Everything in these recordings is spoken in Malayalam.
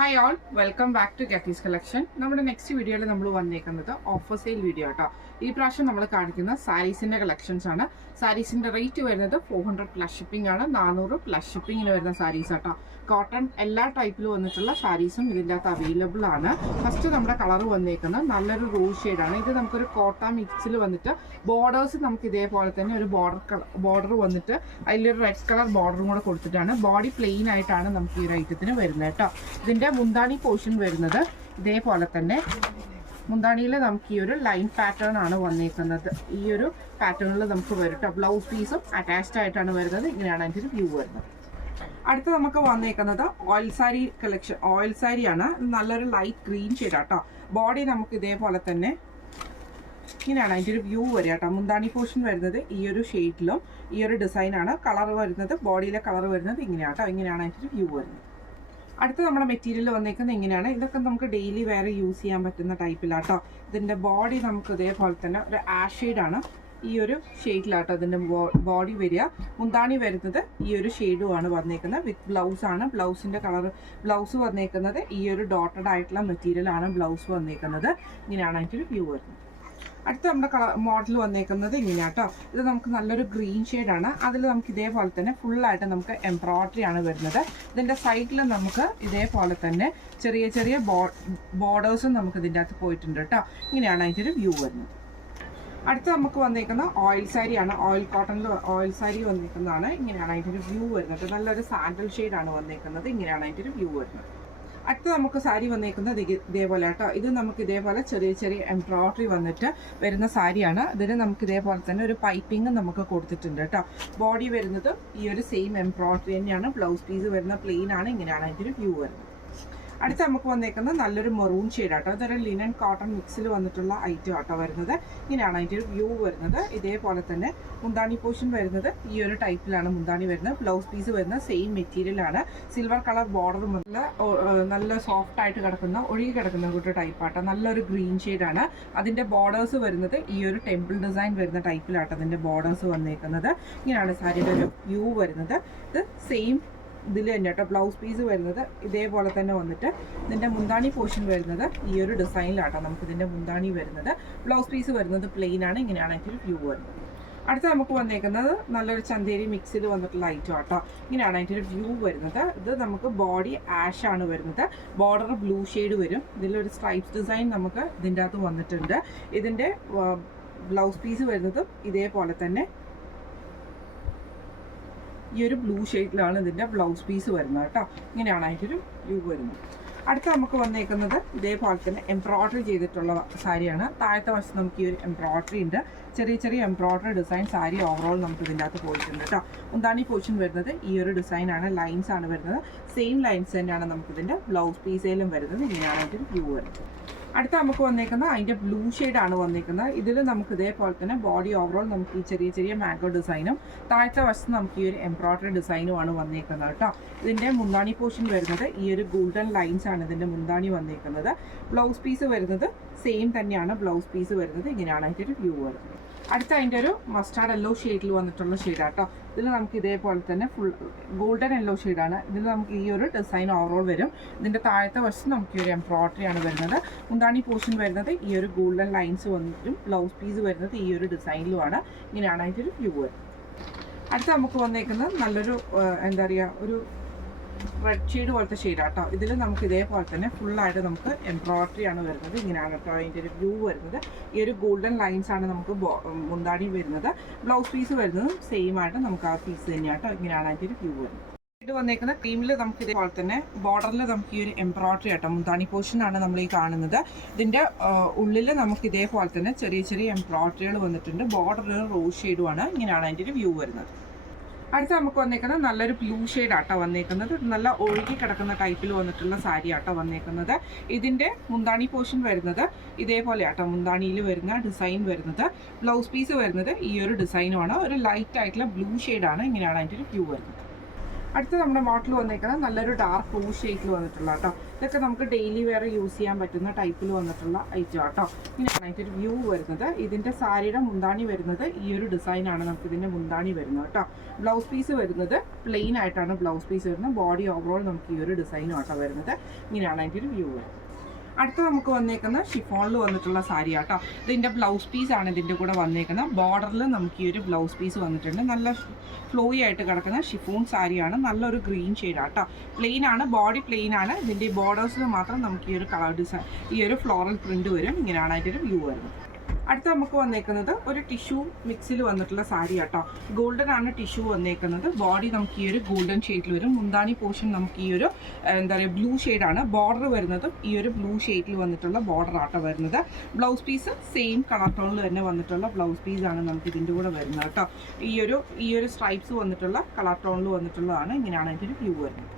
Hi all, welcome back to ഗാറ്റീസ് കളക്ഷൻ. നമ്മുടെ നെക്സ്റ്റ് വീഡിയോയിൽ നമ്മൾ വന്നേക്കുന്നത് ഓഫർ സെയിൽ വീഡിയോ കേട്ടോ. ഈ പ്രാവശ്യം നമ്മൾ കാണിക്കുന്ന സാരീസിൻ്റെ കളക്ഷൻസ് ആണ്. സാരീസിൻ്റെ റേറ്റ് വരുന്നത് 400 പ്ലസ് ഷിപ്പിംഗ് ആണ്, 400 പ്ലസ് ഷിപ്പിങ്ങിന് വരുന്ന സാരീസ് കേട്ടോ. കോട്ടൺ എല്ലാ ടൈപ്പിലും വന്നിട്ടുള്ള സാരീസും ഇതിൻ്റെ അകത്ത് അവൈലബിൾ ആണ്. ഫസ്റ്റ് നമ്മുടെ കളർ വന്നേക്കുന്നത് നല്ലൊരു റോസ് ഷെയ്ഡാണ്. ഇത് നമുക്കൊരു കോട്ട മിക്സിൽ വന്നിട്ട് ബോർഡേഴ്സ് നമുക്ക് ഇതേപോലെ തന്നെ ഒരു ബോർഡർ വന്നിട്ട് അതിലൊരു റെഡ് കളർ ബോർഡറും കൂടെ കൊടുത്തിട്ടാണ്. ബോഡി പ്ലെയിൻ ആയിട്ടാണ് നമുക്ക് ഈ ഒരു ഐറ്റത്തിന് വരുന്നത് കേട്ടോ. ഇതിൻ്റെ മുന്താണി പോർഷൻ വരുന്നത് ഇതേപോലെ തന്നെ മുന്താണിയിൽ നമുക്ക് ഈ ഒരു ലൈൻ പാറ്റേൺ ആണ് വന്നേക്കുന്നത്. ഈ ഒരു പാറ്റേണിൽ നമുക്ക് വരും കേട്ടോ. ബ്ലൗസ് പീസും അറ്റാച്ച്ഡ് ആയിട്ടാണ് വരുന്നത്. ഇങ്ങനെയാണ് അതിൻ്റെ ഒരു വ്യൂ വരുന്നത്. അടുത്ത നമുക്ക് വന്നേക്കുന്നത് ഓയിൽ സാരി കളക്ഷൻ. ഓയിൽ സാരിയാണ്, നല്ലൊരു ലൈറ്റ് ഗ്രീൻ ഷെയ്ഡാണ് കേട്ടോ. ബോഡി നമുക്ക് ഇതേപോലെ തന്നെ ഇങ്ങനെയാണ് അതിൻ്റെ ഒരു വ്യൂ വരിക കേട്ടോ. മുന്താണി പോർഷൻ വരുന്നത് ഈ ഒരു ഷെയ്ഡിലും ഈ ഒരു ഡിസൈനാണ്. കളർ വരുന്നത് ബോഡിയിലെ കളർ വരുന്നത് ഇങ്ങനെയാണ് കേട്ടോ. ഇങ്ങനെയാണ് അതിൻ്റെ ഒരു വ്യൂ വരുന്നത്. അടുത്ത നമ്മുടെ മെറ്റീരിയൽ വന്നേക്കുന്നത് ഇങ്ങനെയാണ്. ഇതൊക്കെ നമുക്ക് ഡെയിലി വേറെ യൂസ് ചെയ്യാൻ പറ്റുന്ന ടൈപ്പിലാട്ടോ. ഇതിൻ്റെ ബോഡി നമുക്ക് ഇതേപോലെ തന്നെ ഒരു ആഷ് ഷെയ്ഡാണ്. ഈ ഒരു ഷെയ്ഡിലാട്ടോ ഇതിൻ്റെ ബോഡി വരിക. മുന്താണി വരുന്നത് ഈ ഒരു ഷെയ്ഡുമാണ് വന്നേക്കുന്നത്. വിത്ത് ബ്ലൗസ് ആണ്. ബ്ലൗസിൻ്റെ കളർ ബ്ലൗസ് വന്നേക്കുന്നത് ഈ ഒരു ഡോട്ടഡ് ആയിട്ടുള്ള മെറ്റീരിയലാണ് ബ്ലൗസ് വന്നേക്കുന്നത്. ഇങ്ങനെയാണ് അതിൻ്റെ ഒരു വ്യൂ വരുന്നത്. അടുത്ത നമ്മുടെ മോഡൽ വന്നേക്കുന്നത് ഇങ്ങനെയാണ് കേട്ടോ. ഇത് നമുക്ക് നല്ലൊരു ഗ്രീൻ ഷെയ്ഡാണ്. അതിൽ നമുക്ക് ഇതേപോലെ തന്നെ ഫുള്ളായിട്ട് നമുക്ക് എംബ്രോയ്ഡറി ആണ് വരുന്നത്. ഇതിൻ്റെ സൈഡിൽ നമുക്ക് ഇതേപോലെ തന്നെ ചെറിയ ചെറിയ ബോർഡേഴ്സും നമുക്ക് ഇതിൻ്റെ അകത്ത് പോയിട്ടുണ്ട് കേട്ടോ. ഇങ്ങനെയാണ് അതിൻ്റെ ഒരു വ്യൂ വരുന്നത്. അടുത്ത നമുക്ക് വന്നേക്കുന്ന ഓയിൽ സാരിയാണ്. ഓയിൽ കോട്ടണിൽ ഓയിൽ സാരി വന്നേക്കുന്നതാണ്. ഇങ്ങനെയാണ് അതിൻ്റെ ഒരു വ്യൂ വരുന്നത്. നല്ലൊരു സാൻഡൽ ഷെയ്ഡാണ് വന്നേക്കുന്നത്. ഇങ്ങനെയാണ് അതിൻ്റെ ഒരു വ്യൂ വരുന്നത്. അടുത്ത നമുക്ക് സാരി വന്നേക്കുന്നത് ഇതേപോലെ കേട്ടോ. ഇത് നമുക്ക് ഇതേപോലെ ചെറിയ ചെറിയ എംബ്രോയ്ഡറി വന്നിട്ട് വരുന്ന സാരിയാണ്. ഇതിന് നമുക്ക് ഇതേപോലെ തന്നെ ഒരു പൈപ്പിംഗ് നമുക്ക് കൊടുത്തിട്ടുണ്ട് കേട്ടോ. ബോഡി വരുന്നത് ഈ ഒരു സെയിം എംബ്രോയ്ഡറി തന്നെയാണ്. ബ്ലൗസ് പീസ് വരുന്ന പ്ലെയിൻ ആണ്. ഇങ്ങനെയാണ് അതിൻ്റെ ഒരു വ്യൂ വരുന്നത്. അടുത്ത നമുക്ക് വന്നേക്കുന്നത് നല്ലൊരു മെറൂൺ ഷെയ്ഡാട്ടോ. ഇതൊരു ലിനൻ കോട്ടൺ മിക്സിൽ വന്നിട്ടുള്ള ഐറ്റം ആട്ടോ വരുന്നത്. ഇങ്ങനെയാണ് അതിൻ്റെ ഒരു വ്യൂ വരുന്നത്. ഇതേപോലെ തന്നെ മുന്താണി പോർഷൻ വരുന്നത് ഈ ഒരു ടൈപ്പിലാണ് മുന്താണി വരുന്നത്. ബ്ലൗസ് പീസ് വരുന്ന സെയിം മെറ്റീരിയലാണ്. സിൽവർ കളർ ബോർഡർ നല്ല സോഫ്റ്റ് ആയിട്ട് കിടക്കുന്ന ഒഴുകി കിടക്കുന്ന ഒരു ടൈപ്പാട്ടോ. നല്ലൊരു ഗ്രീൻ ഷെയ്ഡാണ്. അതിൻ്റെ ബോർഡേഴ്സ് വരുന്നത് ഈ ഒരു ടെമ്പിൾ ഡിസൈൻ വരുന്ന ടൈപ്പിലാട്ടോ അതിൻ്റെ ബോർഡേഴ്സ് വന്നേക്കുന്നത്. ഇങ്ങനെയാണ് സാരിയുടെ ഒരു വ്യൂ വരുന്നത്. ഇത് സെയിം ഇതിൽ തന്നെ കേട്ടോ. ബ്ലൗസ് പീസ് വരുന്നത് ഇതേപോലെ തന്നെ വന്നിട്ട് ഇതിൻ്റെ മുന്താണി പോർഷൻ വരുന്നത് ഈ ഒരു ഡിസൈനിലാട്ടോ നമുക്ക് ഇതിൻ്റെ മുന്താണി വരുന്നത്. ബ്ലൗസ് പീസ് വരുന്നത് പ്ലെയിൻ ആണ്. ഇങ്ങനെയാണ് അതിൻ്റെ ഒരു വ്യൂ വരുന്നത്. അടുത്ത നമുക്ക് വന്നേക്കുന്നത് നല്ലൊരു ചന്തേരി മിക്സിൽ വന്നിട്ടുള്ള ഐറ്റം ആട്ടോ. ഇങ്ങനെയാണ് അതിൻ്റെ ഒരു വ്യൂ വരുന്നത്. ഇത് നമുക്ക് ബോഡി ആഷ് ആണ് വരുന്നത്. ബോർഡർ ബ്ലൂ ഷെയ്ഡ് വരും. ഇതിലൊരു സ്ട്രൈപ്സ് ഡിസൈൻ നമുക്ക് ഇതിൻ്റെ അകത്ത് വന്നിട്ടുണ്ട്. ഇതിൻ്റെ ബ്ലൗസ് പീസ് വരുന്നതും ഇതേപോലെ തന്നെ ഈ ഒരു ബ്ലൂ ഷെയ്ഡിലാണ് ഇതിൻ്റെ ബ്ലൗസ് പീസ് വരുന്നത് കേട്ടോ. ഇങ്ങനെയാണ് അതിൻ്റെ ഒരു വ്യൂ വരുന്നത്. അടുത്ത നമുക്ക് വന്നേക്കുന്നത് ഇതേപോലെ തന്നെ എംബ്രോയ്ഡറി ചെയ്തിട്ടുള്ള സാരിയാണ്. താഴത്തെ വശത്ത് നമുക്ക് ഈ ഒരു എംബ്രോയ്ഡറി ഉണ്ട്. ചെറിയ ചെറിയ എംബ്രോയ്ഡറി ഡിസൈൻ സാരി ഓവറോൾ നമുക്ക് ഇതിൻ്റെ അകത്ത് പോയിട്ടുണ്ട് കേട്ടോ. മുന്താണി പോർഷൻ വരുന്നത് ഈ ഒരു ഡിസൈനാണ്. ലൈൻസ് ആണ് വരുന്നത്. സെയിം ലൈൻസ് തന്നെയാണ് നമുക്കിതിൻ്റെ ബ്ലൗസ് പീസയിലും വരുന്നത്. ഇങ്ങനെയാണ് അതിൻ്റെ വ്യൂ വരുന്നത്. അടുത്ത നമുക്ക് വന്നേക്കുന്നത് അതിൻ്റെ ബ്ലൂ ഷെയ്ഡാണ് വന്നേക്കുന്നത്. ഇതിൽ നമുക്ക് ഇതേപോലെ തന്നെ ബോഡി ഓവറോൾ നമുക്ക് ഈ ചെറിയ ചെറിയ മാംഗോ ഡിസൈനും താഴത്തെ വശത്ത് നമുക്ക് ഈ ഒരു എംബ്രോയ്ഡറി ഡിസൈനുമാണ് വന്നേക്കുന്നത് കേട്ടോ. ഇതിൻ്റെ മുന്താണി പോർഷൻ വരുന്നത് ഈ ഒരു ഗോൾഡൻ ലൈൻസ് ആണ് ഇതിൻ്റെ മുന്താണി വന്നേക്കുന്നത്. ബ്ലൗസ് പീസ് വരുന്നത് സെയിം തന്നെയാണ്. ബ്ലൗസ് പീസ് വരുന്നത് ഇങ്ങനെയാണ് അതിൻ്റെ ഒരു വ്യൂ വരുന്നത്. അടുത്ത അതിൻ്റെ ഒരു മസ്റ്റാർഡ് യെല്ലോ ഷെയ്ഡിൽ വന്നിട്ടുള്ള ഷെയ്ഡാട്ടോ. ഇതിൽ നമുക്ക് ഇതേപോലെ തന്നെ ഫുൾ ഗോൾഡൻ യെല്ലോ ഷെയ്ഡാണ്. ഇതിൽ നമുക്ക് ഈ ഒരു ഡിസൈൻ ഓവറോൾ വരും. ഇതിൻ്റെ താഴത്തെ വശത്ത് നമുക്ക് ഈ ഒരു എംബ്രോയ്ഡറി ആണ് വരുന്നത്. മുന്താണി പോർഷൻ വരുന്നത് ഈ ഒരു ഗോൾഡൻ ലൈൻസ് വന്നിട്ടും ബ്ലൗസ് പീസ് വരുന്നത് ഈ ഒരു ഡിസൈനിലുമാണ്. ഇങ്ങനെയാണ് അതിൻ്റെ ഒരു വ്യൂ വരുന്നത്. അടുത്ത നമുക്ക് വന്നേക്കുന്നത് നല്ലൊരു എന്താ പറയുക, ഒരു റെഡ് ഷെയ്ഡ് പോലത്തെ ഷെയ്ഡാട്ടോ. ഇതിൽ നമുക്ക് ഇതേപോലെ തന്നെ ഫുള്ളായിട്ട് നമുക്ക് എംബ്രോയ്ഡറി ആണ് വരുന്നത്. ഇങ്ങനെയാണ് കേട്ടോ അതിൻ്റെ ഒരു വ്യൂ വരുന്നത്. ഈ ഒരു ഗോൾഡൻ ലൈൻസ് ആണ് നമുക്ക് മുന്താണി വരുന്നത്. ബ്ലൗസ് പീസ് വരുന്നത് സെയിം ആയിട്ട് നമുക്ക് ആ പീസ് തന്നെയാട്ടോ. ഇങ്ങനെയാണ് അതിൻ്റെ ഒരു വ്യൂ വരുന്നത്. ഇത് വന്നേക്കുന്ന ക്രീമിൽ നമുക്ക് ഇതേപോലെ തന്നെ ബോർഡറിൽ നമുക്ക് ഈ ഒരു എംബ്രോയ്ഡറി ആട്ടോ. മുന്താണി പോർഷനാണ് നമ്മൾ ഈ കാണുന്നത്. ഇതിൻ്റെ ഉള്ളിൽ നമുക്ക് ഇതേപോലെ തന്നെ ചെറിയ ചെറിയ എംബ്രോയ്ഡറികൾ വന്നിട്ടുണ്ട്. ബോർഡർ റോസ് ഷെയ്ഡുമാണ്. ഇങ്ങനെയാണ് അതിൻ്റെ ഒരു വ്യൂ വരുന്നത്. അടുത്ത നമുക്ക് വന്നേക്കുന്നത് നല്ലൊരു ബ്ലൂ ഷെയ്ഡ് ആട്ടോ വന്നേക്കുന്നത്. നല്ല ഒഴുകി കിടക്കുന്ന ടൈപ്പിൽ വന്നിട്ടുള്ള സാരി ആട്ടോ വന്നേക്കുന്നത്. ഇതിൻ്റെ മുന്താണി പോർഷൻ വരുന്നത് ഇതേപോലെ ആട്ടോ. മുന്താണിയിൽ വരുന്ന ഡിസൈൻ വരുന്നത്. ബ്ലൗസ് പീസ് വരുന്നത് ഈ ഒരു ഡിസൈനുമാണ്. ഒരു ലൈറ്റ് ആയിട്ടുള്ള ബ്ലൂ ഷെയ്ഡാണ്. ഇങ്ങനെയാണ് അതിൻ്റെ ഒരു വ്യൂ വരുന്നത്. അടുത്ത നമ്മുടെ മോഡൽ വന്നേക്കുന്നത് നല്ലൊരു ഡാർക്ക് ബ്ലൂ ഷെയ്ഡിൽ വന്നിട്ടുള്ള കേട്ടോ. ഇതൊക്കെ നമുക്ക് ഡെയിലി വെയർ യൂസ് ചെയ്യാൻ പറ്റുന്ന ടൈപ്പിൽ വന്നിട്ടുള്ള ഐറ്റം കേട്ടോ. ഇങ്ങനെയാണ് അതിൻ്റെ ഒരു വ്യൂ വരുന്നത്. ഇതിൻ്റെ സാരിയുടെ മുന്താണി വരുന്നത് ഈ ഒരു ഡിസൈനാണ് നമുക്ക് ഇതിൻ്റെ മുന്താണി വരുന്നത് കേട്ടോ. ബ്ലൗസ് പീസ് വരുന്നത് പ്ലെയിൻ ആയിട്ടാണ് ബ്ലൗസ് പീസ് വരുന്നത്. ബോഡി ഓവറോൾ നമുക്ക് ഈ ഒരു ഡിസൈനും ആട്ടോ വരുന്നത്. ഇങ്ങനെയാണ് അതിൻ്റെ ഒരു വ്യൂ വരുന്നത്. അടുത്ത നമുക്ക് വന്നേക്കുന്ന ഷിഫോണിൽ വന്നിട്ടുള്ള സാരി ആട്ടോ. ഇതിൻ്റെ ബ്ലൗസ് പീസാണ് ഇതിൻ്റെ കൂടെ വന്നേക്കുന്നത്. ബോർഡറിൽ നമുക്ക് ഈ ഒരു ബ്ലൗസ് പീസ് വന്നിട്ടുണ്ട്. നല്ല ഫ്ലോയി ആയിട്ട് കിടക്കുന്ന ഷിഫോൺ സാരിയാണ്. നല്ലൊരു ഗ്രീൻ ഷെയ്ഡാട്ടോ. പ്ലെയിൻ ആണ്, ബോഡി പ്ലെയിൻ ആണ്. ഇതിൻ്റെ ബോർഡേഴ്സിൽ മാത്രം നമുക്ക് ഈ ഒരു കളർ ഡിസൈൻ, ഈ ഒരു ഫ്ലോറൽ പ്രിന്റ് വരും. ഇങ്ങനെയാണ് അതിൻ്റെ ഒരു വ്യൂ വരുന്നത്. അടുത്ത നമുക്ക് വന്നേക്കുന്നത് ഒരു ടിഷ്യൂ മിക്സിൽ വന്നിട്ടുള്ള സാരി ആട്ടോ. ഗോൾഡൻ ആണ് ടിഷ്യൂ വന്നേക്കുന്നത്. ബോഡി നമുക്ക് ഈ ഒരു ഗോൾഡൻ ഷെയ്ഡിൽ വരും. മുന്താണി പോർഷൻ നമുക്ക് ഈ ഒരു എന്താ പറയുക ബ്ലൂ ഷെയ്ഡാണ്. ബോർഡർ വരുന്നതും ഈ ഒരു ബ്ലൂ ഷെയ്ഡിൽ വന്നിട്ടുള്ള ബോർഡർ ആട്ടോ വരുന്നത്. ബ്ലൗസ് പീസ് സെയിം കളർ ടോണിൽ തന്നെ വന്നിട്ടുള്ള ബ്ലൗസ് പീസാണ് നമുക്ക് ഇതിൻ്റെ കൂടെ വരുന്നത് കേട്ടോ. ഈ ഒരു സ്ട്രൈപ്സ് വന്നിട്ടുള്ള കളർ ടോണിൽ വന്നിട്ടുള്ളതാണ്. ഇങ്ങനെയാണ് അതിൻ്റെ ഒരു വ്യൂ വരുന്നത്.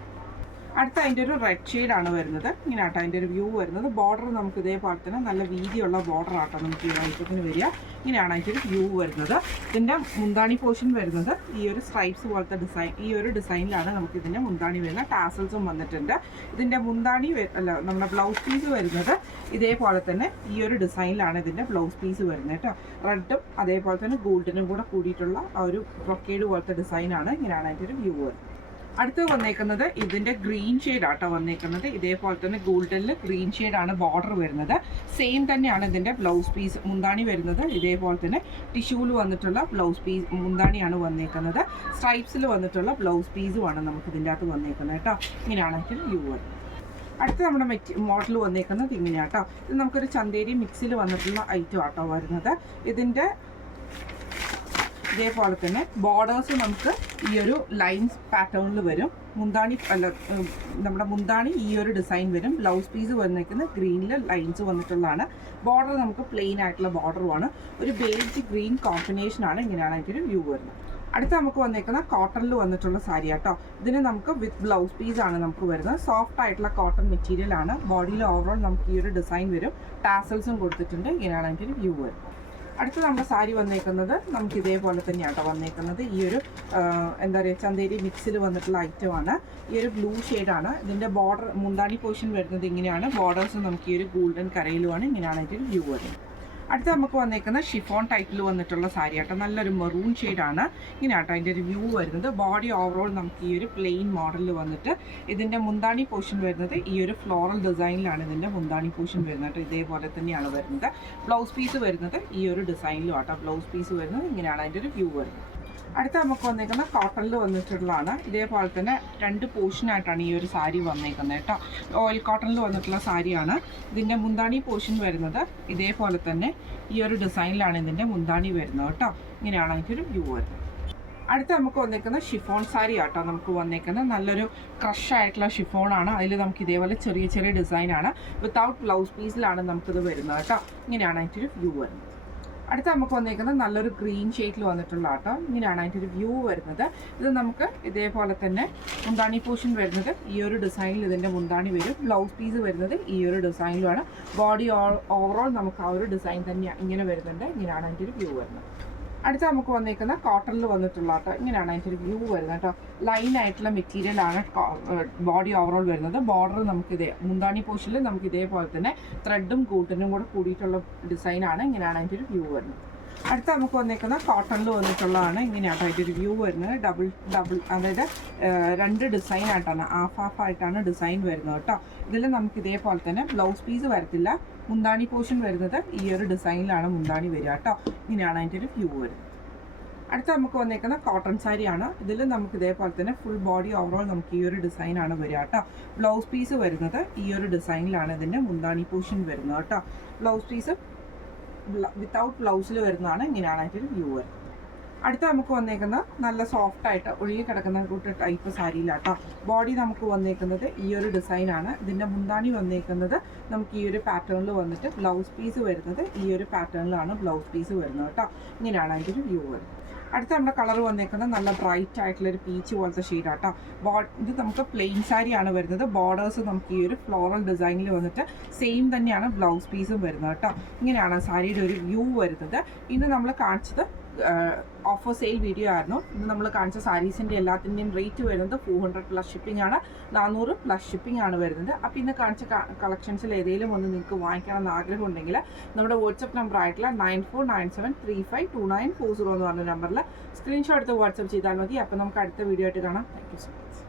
അടുത്ത അതിൻ്റെ ഒരു റെഡ് ഷെയ്ഡാണ് വരുന്നത്. ഇങ്ങനെയാട്ടോ അതിൻ്റെ ഒരു വ്യൂ വരുന്നത്. ബോർഡർ നമുക്ക് ഇതേപോലെ തന്നെ നല്ല വീതിയുള്ള ബോർഡർ ആട്ടോ നമുക്ക് ഈ ഐറ്റത്തിന് വരിക. ഇങ്ങനെയാണ് അതിൻ്റെ ഒരു വ്യൂ വരുന്നത്. ഇതിൻ്റെ മുന്താണി പോർഷൻ വരുന്നത് ഈ ഒരു സ്ട്രൈപ്സ് പോലത്തെ ഡിസൈൻ, ഈ ഒരു ഡിസൈനിലാണ് നമുക്ക് ഇതിൻ്റെ മുന്താണി വരുന്നത്. ടാസൽസും വന്നിട്ടുണ്ട്. ഇതിൻ്റെ മുന്താണി നമ്മുടെ ബ്ലൗസ് പീസ് വരുന്നത് ഇതേപോലെ തന്നെ ഈ ഒരു ഡിസൈനിലാണ് ഇതിൻ്റെ ബ്ലൗസ് പീസ് വരുന്നത് കേട്ടോ. റെഡും അതേപോലെ തന്നെ ഗോൾഡനും കൂടെ കൂടിയിട്ടുള്ള ആ ഒരു ബ്രൊക്കേഡ് പോലത്തെ ഡിസൈനാണ്. ഇങ്ങനെയാണ് അതിൻ്റെ ഒരു വ്യൂ വരുന്നത്. അടുത്ത് വന്നേക്കുന്നത് ഇതിൻ്റെ ഗ്രീൻ ഷെയ്ഡ് ആട്ടോ വന്നേക്കുന്നത്. ഇതേപോലെ തന്നെ ഗോൾഡനിൽ ഗ്രീൻ ഷെയ്ഡാണ് ബോർഡർ വരുന്നത്. സെയിം തന്നെയാണ് ഇതിൻ്റെ ബ്ലൗസ് പീസ് മുന്താണി വരുന്നത്. ഇതേപോലെ തന്നെ ടിഷ്യൂവിൽ വന്നിട്ടുള്ള ബ്ലൗസ് പീസ് മുന്താണിയാണ് വന്നേക്കുന്നത്. സ്ട്രൈപ്സിൽ വന്നിട്ടുള്ള ബ്ലൗസ് പീസുമാണ് നമുക്ക് ഇതിൻ്റെ അകത്ത് വന്നേക്കുന്നത് കേട്ടോ. ഇങ്ങനെയാണ് അതിൻ്റെ വ്യൂ വരുന്നത്. അടുത്ത നമ്മുടെ മോഡൽ വന്നേക്കുന്നത് ഇങ്ങനെയാട്ടോ. ഇത് നമുക്കൊരു ചന്തേരി മിക്സിൽ വന്നിട്ടുള്ള ഐറ്റം ആട്ടോ വരുന്നത്. ഇതിൻ്റെ ഇതേപോലെ തന്നെ ബോർഡേഴ്സ് നമുക്ക് ഈ ഒരു ലൈൻസ് പാറ്റേണിൽ വരും. നമ്മുടെ മുന്താണി ഈ ഒരു ഡിസൈൻ വരും. ബ്ലൗസ് പീസ് വന്നിരിക്കുന്നത് ഗ്രീനിൽ ലൈൻസ് വന്നിട്ടുള്ളതാണ്. ബോർഡർ നമുക്ക് പ്ലെയിൻ ആയിട്ടുള്ള ബോർഡറുമാണ്. ഒരു ബേജ് ഗ്രീൻ കോമ്പിനേഷനാണ്. ഇങ്ങനെയാണ് അതിൻ്റെ വ്യൂ വരുന്നത്. അടുത്ത നമുക്ക് വന്നേക്കുന്ന കോട്ടണിൽ വന്നിട്ടുള്ള സാരി ആട്ടോ. ഇതിന് നമുക്ക് വിത്ത് ബ്ലൗസ് പീസാണ് നമുക്ക് വരുന്നത്. സോഫ്റ്റ് ആയിട്ടുള്ള കോട്ടൺ മെറ്റീരിയൽ ആണ്. ബോഡിയിൽ ഓവറോൾ നമുക്ക് ഈ ഒരു ഡിസൈൻ വരും. ടാസൽസും കൊടുത്തിട്ടുണ്ട്. ഇങ്ങനെയാണ് അതിൻ്റെ വ്യൂ വരുന്നത്. അടുത്ത നമ്മുടെ സാരി വന്നേക്കുന്നത് നമുക്ക് ഇതേപോലെ തന്നെയാട്ടോ വന്നേക്കുന്നത്. ഈ ഒരു എന്താ പറയുക ചന്തേരി മിക്സിൽ വന്നിട്ടുള്ള ഐറ്റമാണ്. ഈ ഒരു ബ്ലൂ ഷെയ്ഡാണ്. ഇതിൻ്റെ ബോർഡർ മുന്താണി പോർഷൻ വരുന്നത് ഇങ്ങനെയാണ്. ബോർഡേഴ്സ് നമുക്ക് ഈ ഒരു ഗോൾഡൻ കരയിലുമാണ്. ഇങ്ങനെയാണ് ഇതിൻ്റെ വ്യൂ വരുന്നത്. അടുത്ത നമുക്ക് വന്നേക്കുന്ന ഷിഫോൺ ടൈപ്പിൽ വന്നിട്ടുള്ള സാരി ആട്ടോ. നല്ലൊരു മെറൂൺ ഷെയ്ഡാണ്. ഇങ്ങനെയാട്ടോ അതിൻ്റെ ഒരു വ്യൂ വരുന്നത്. ബോഡി ഓവറോൾ നമുക്ക് ഈ ഒരു പ്ലെയിൻ മോഡലിൽ വന്നിട്ട് ഇതിൻ്റെ മുന്താണി പോർഷൻ വരുന്നത് ഈ ഒരു ഫ്ലോറൽ ഡിസൈനിലാണ് ഇതിൻ്റെ മുന്താണി പോർഷൻ വരുന്നത്. ഇതേപോലെ തന്നെയാണ് വരുന്നത്. ബ്ലൗസ് പീസ് വരുന്നത് ഈ ഒരു ഡിസൈനിലും ആട്ടോ ബ്ലൗസ് പീസ് വരുന്നത്. ഇങ്ങനെയാണ് അതിൻ്റെ ഒരു വ്യൂ വരുന്നത്. അടുത്ത നമുക്ക് വന്നേക്കുന്ന കോട്ടണിൽ വന്നിട്ടുള്ളതാണ്. ഇതേപോലെ തന്നെ രണ്ട് പോർഷനായിട്ടാണ് ഈ ഒരു സാരി വന്നേക്കുന്നത് കേട്ടോ. ഓയിൽ കോട്ടണിൽ വന്നിട്ടുള്ള സാരിയാണ്. ഇതിൻ്റെ മുന്താണി പോർഷൻ വരുന്നത് ഇതേപോലെ തന്നെ ഈ ഒരു ഡിസൈനിലാണ് ഇതിൻ്റെ മുന്താണി വരുന്നത് കേട്ടോ. ഇങ്ങനെയാണ് അതിൻ്റെ വ്യൂ വരുന്നത്. അടുത്ത നമുക്ക് വന്നേക്കുന്ന ഷിഫോൺ സാരി ആട്ടോ നമുക്ക് വന്നേക്കുന്നത്. നല്ലൊരു ക്രഷ് ആയിട്ടുള്ള ഷിഫോണാണ്. അതിൽ നമുക്ക് ഇതേപോലെ ചെറിയ ചെറിയ ഡിസൈനാണ്. വിത്തൗട്ട് ബ്ലൗസ് പീസിലാണ് നമുക്കിത് വരുന്നത് കേട്ടോ. ഇങ്ങനെയാണ് അതിൻ്റെ വ്യൂ വരുന്നത്. അടുത്ത നമുക്ക് വന്നേക്കുന്നത് നല്ലൊരു ഗ്രീൻ ഷെയ്ഡിൽ വന്നിട്ടുള്ള ആട്ടോ. ഇങ്ങനെയാണ് അതിൻ്റെ ഒരു വ്യൂ വരുന്നത്. ഇത് നമുക്ക് ഇതേപോലെ തന്നെ മുന്താണി പോർഷൻ വരുന്നത് ഈ ഒരു ഡിസൈനിൽ ഇതിൻ്റെ മുന്താണി വരും. ബ്ലൗസ് പീസ് വരുന്നത് ഈ ഒരു ഡിസൈനിലുമാണ്. ബോഡി ഓവറോൾ നമുക്ക് ആ ഒരു ഡിസൈൻ തന്നെയാണ് ഇങ്ങനെ വരുന്നുണ്ട്. ഇങ്ങനെയാണ് അതിൻ്റെ ഒരു വ്യൂ വരുന്നത്. അടുത്ത നമുക്ക് വന്നേക്കുന്ന കോട്ടണിൽ വന്നിട്ടുള്ള കേട്ടോ. ഇങ്ങനെയാണ് അതിൻ്റെ ഒരു വ്യൂ വരുന്നത് കേട്ടോ. ലൈൻ ആയിട്ടുള്ള മെറ്റീരിയലാണ് ബോഡി ഓവറോൾ വരുന്നത്. ബോർഡർ നമുക്ക് മുന്താണി പോർഷനിൽ നമുക്ക് ഇതേപോലെ തന്നെ ത്രെഡും കൂട്ടനും കൂടെ കൂടിയിട്ടുള്ള ഡിസൈനാണ്. ഇങ്ങനെയാണ് അതിൻ്റെ ഒരു വ്യൂ വരുന്നത്. അടുത്ത നമുക്ക് വന്നേക്കുന്ന കോട്ടണിൽ വന്നിട്ടുള്ളതാണ്. ഇങ്ങനെയാട്ടോ അതിൻ്റെ ഒരു വ്യൂ വരുന്നത്. ഡബിൾ അതായത് രണ്ട് ഡിസൈൻ ആയിട്ടാണ്, ഹാഫ് ആയിട്ടാണ് ഡിസൈൻ വരുന്നത് കേട്ടോ. ഇതിൽ നമുക്ക് ഇതേപോലെ തന്നെ ബ്ലൗസ് പീസ് വരത്തില്ല. മുന്താണി പോർഷൻ വരുന്നത് ഈ ഒരു ഡിസൈനിലാണ് മുന്താണി വരിക കേട്ടോ. ഇങ്ങനെയാണ് അതിൻ്റെ ഒരു വ്യൂ വരുന്നത്. അടുത്ത നമുക്ക് വന്നേക്കുന്ന കോട്ടൺ സാരിയാണ്. ഇതിൽ നമുക്ക് ഇതേപോലെ തന്നെ ഫുൾ ബോഡി ഓവറോൾ നമുക്ക് ഈ ഒരു ഡിസൈനാണ് വരിക കേട്ടോ. ബ്ലൗസ് പീസ് വരുന്നത് ഈ ഒരു ഡിസൈനിലാണ് ഇതിൻ്റെ മുന്താണി പോർഷൻ വരുന്നത് കേട്ടോ. ബ്ലൗസ് പീസ് വിത്തൗട്ട് ബ്ലൗസിൽ വരുന്നതാണ്. ഇങ്ങനെയാണ് അതിൻ്റെ വ്യൂ വരുന്നത്. അടുത്ത നമുക്ക് വന്നേക്കുന്ന നല്ല സോഫ്റ്റ് ആയിട്ട് ഒഴുകി കിടക്കുന്ന കൂട്ട് ടൈപ്പ് സാരിയിലാട്ടോ. ബോഡി നമുക്ക് വന്നേക്കുന്നത് ഈ ഒരു ഡിസൈനാണ്. ഇതിൻ്റെ മുന്താണി വന്നേക്കുന്നത് നമുക്ക് ഈ ഒരു പാറ്റേണിൽ വന്നിട്ട് ബ്ലൗസ് പീസ് വരുന്നത് ഈ ഒരു പാറ്റേണിലാണ് ബ്ലൗസ് പീസ് വരുന്നത് കേട്ടോ. ഇങ്ങനെയാണ് അതിൻ്റെ ഒരു വ്യൂ വരുന്നത്. അടുത്ത നമ്മുടെ കളർ വന്നേക്കുന്നത് നല്ല ബ്രൈറ്റ് ആയിട്ടുള്ളൊരു പീച്ച് പോലത്തെ ഷെയ്ഡാട്ടോ. ഇത് നമുക്ക് പ്ലെയിൻ സാരിയാണ് വരുന്നത്. ബോർഡേഴ്സ് നമുക്ക് ഈ ഒരു ഫ്ലോറൽ ഡിസൈനിൽ വന്നിട്ട് സെയിം തന്നെയാണ് ബ്ലൗസ് പീസും വരുന്നത് കേട്ടോ. ഇങ്ങനെയാണ് സാരിയുടെ ഒരു വ്യൂ വരുന്നത്. ഇന്ന് നമ്മൾ കാണിച്ചത് ഓഫർ സെയിൽ വീഡിയോ ആയിരുന്നു. ഇന്ന് നമ്മൾ കാണിച്ച സാരീസിൻ്റെ എല്ലാത്തിൻ്റെയും റേറ്റ് വരുന്നത് 400+ ഷിപ്പിംഗ് ആണ്, 400+ ഷിപ്പിംഗ് ആണ് വരുന്നത്. അപ്പോൾ ഇന്ന് കാണിച്ച കളക്ഷൻസിൽ ഏതെങ്കിലും ഒന്ന് നിങ്ങൾക്ക് വാങ്ങിക്കണം എന്ന് ആഗ്രഹം ഉണ്ടെങ്കിൽ നമ്മുടെ വാട്സപ്പ് നമ്പർ ആയിട്ടുള്ള 9497352940 എന്ന് പറഞ്ഞ നമ്പറിൽ സ്ക്രീൻഷോട്ട് എടുത്ത് വാട്സപ്പ് ചെയ്താൽ മതി. അപ്പോൾ നമുക്ക് അടുത്ത വീഡിയോ ആയിട്ട് കാണാം. Thank you so much.